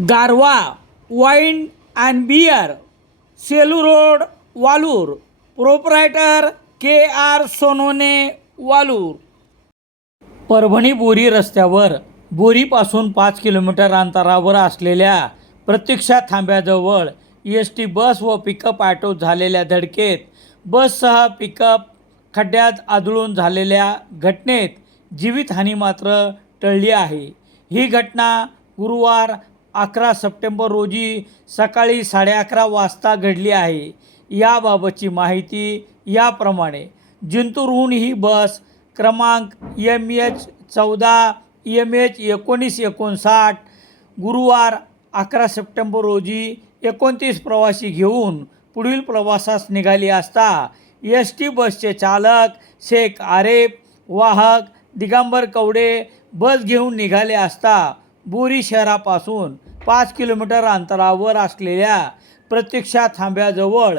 Garwa wine and beer Selu road Walur. Proprietor K R Sonone Walur. Parbhani Bori रस्त्यावर बोरीपासून पाच kilometre अंतरावर असलेल्या प्रतीक्षा थांब्याजवळ एस टी बस व पिकअप ॲटो झालेल्या धडकेत बससह पिकअप खड्ड्यात आदळून झालेल्या घटनेत जीवितहानी मात्र टळली आहे. ही घटना गुरुवार अकरा सप्टेंबर रोजी सकाळी साडे अकरा वाजता घडली आहे. याबाबतची माहिती याप्रमाणे. जिंतूरहून ही बस क्रमांक एम एच चौदा एम एच एकोणीस एकोणसाठ गुरुवार अकरा सप्टेंबर रोजी एकोणतीस प्रवासी घेऊन पुढील प्रवासास निघाली असता एस टी बसचे चालक शेख आरेफ वाहक दिगंबर कवडे बस घेऊन निघाले असता बोरी शहरापासून पाच किलोमीटर अंतरावर असलेल्या प्रतीक्षा थांब्याजवळ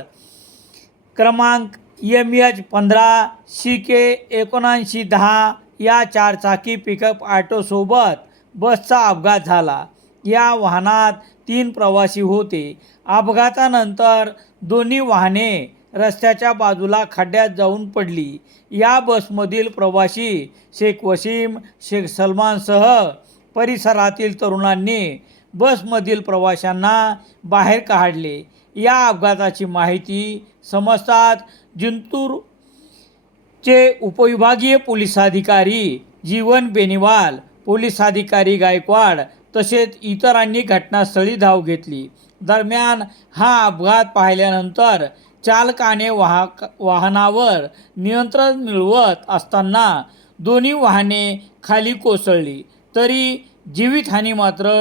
क्रमांक एम एच पंधरा सी के एकोणऐंशी दहा या चारचाकी पिकअप ऑटोसोबत बसचा अपघात झाला. या वाहनात तीन प्रवासी होते. अपघातानंतर दोन्ही वाहने रस्त्याच्या बाजूला खड्ड्यात जाऊन पडली. या बसमधील प्रवासी शेख वसीम शेख सलमानसह परिसरातील तरुणांनी बसमधील प्रवाशांना बाहेर काढले. या अपघाताची माहिती समजतात जिंतूरचे उपविभागीय पोलीस अधिकारी जीवन बेनिवाल पोलीस अधिकारी गायकवाड तसेच इतरांनी घटनास्थळी धाव घेतली. दरम्यान हा अपघात पाहिल्यानंतर चालकाने वाहक वाहनावर नियंत्रण मिळवत असताना दोन्ही वाहने खाली कोसळली. तरी जीवितहानी मात्र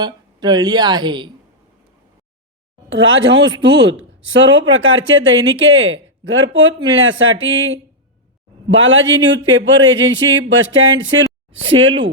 टळली आहे. राजहंसदूत सर्व प्रकारचे दैनिके घरपोच मिळण्यासाठी Balaji newspaper agency bus stand sale Selu